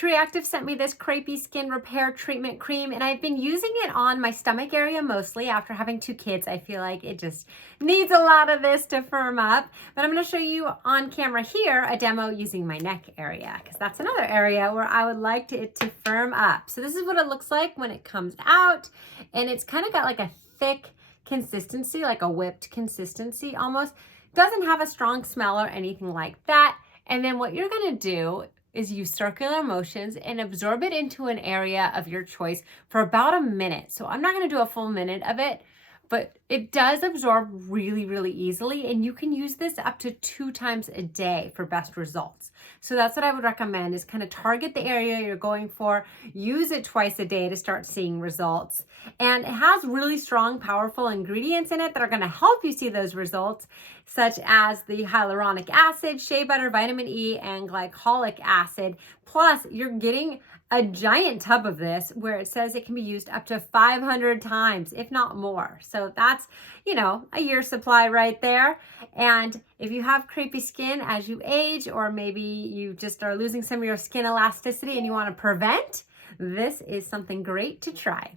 TreeActiv sent me this Crepey Skin Repair Treatment Cream, and I've been using it on my stomach area mostly. After having 2 kids, I feel like it just needs a lot of this to firm up. But I'm going to show you on camera here a demo using my neck area, because that's another area where I would like it to firm up. So this is what it looks like when it comes out, and it's kind of got like a thick consistency, like a whipped consistency almost. Doesn't have a strong smell or anything like that. And then what you're going to do is use circular motions and absorb it into an area of your choice for about a minute. So I'm not going to do a full minute of it, but it does absorb really, really easily. And you can use this up to 2 times a day for best results. So that's what I would recommend, is kind of target the area you're going for, use it twice a day to start seeing results. And it has really strong, powerful ingredients in it that are going to help you see those results, such as the hyaluronic acid, shea butter, vitamin E, and glycolic acid. Plus, you're getting a giant tub of this where it says it can be used up to 500 times, if not more. So that's, you know, a year's supply right there. And if you have crepey skin as you age, or maybe you just are losing some of your skin elasticity and you want to prevent, this is something great to try.